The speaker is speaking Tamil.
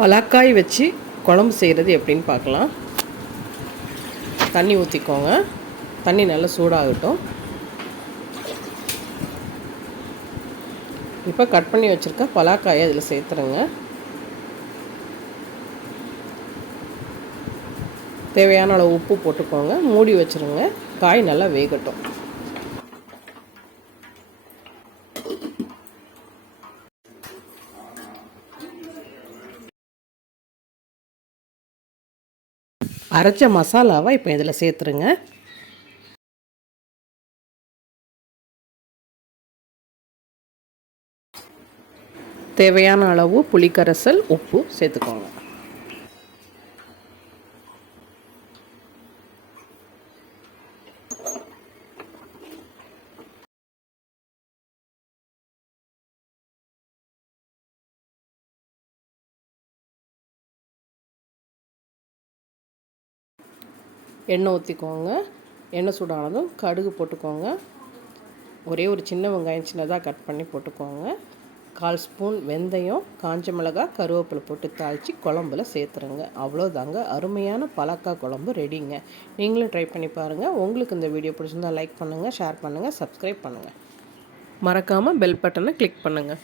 பலாக்காய் வச்சு குழம்பு செய்கிறது எப்படின்னு பார்க்கலாம். தண்ணி ஊற்றிக்கோங்க தண்ணி நல்லா சூடாகட்டும். இப்போ கட் பண்ணி வச்சுருக்க பலாக்காயை அதில் சேர்த்துருங்க. தேவையான அளவு உப்பு போட்டுக்கோங்க. மூடி வச்சுருங்க. காய் நல்லா வேகட்டும். அரைச்ச மசாலாவை இப்போ இதில் சேர்த்துருங்க. தேவையான அளவு புளிக்கரைசல் உப்பு சேர்த்துக்கோங்க. எண்ணெய் ஊற்றிக்கோங்க எண்ணெய் சூடானதும் கடுகு போட்டுக்கோங்க. ஒரே ஒரு சின்ன வெங்காயம் சின்னதாக கட் பண்ணி போட்டுக்கோங்க. கால் ஸ்பூன் வெந்தயம் காஞ்ச மிளகாய் கருவேப்பிலை போட்டு தாளித்து குழம்புல சேர்த்துருங்க. அவ்வளோதாங்க அருமையான பலக்காய் குழம்பு ரெடிங்க. நீங்களும் ட்ரை பண்ணி பாருங்கள் உங்களுக்கு இந்த வீடியோ பிடிச்சிருந்தா லைக் பண்ணுங்கள் ஷேர் பண்ணுங்கள் சப்ஸ்கிரைப் பண்ணுங்கள் மறக்காமல் பெல் பட்டனை கிளிக் பண்ணுங்கள்